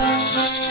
আমি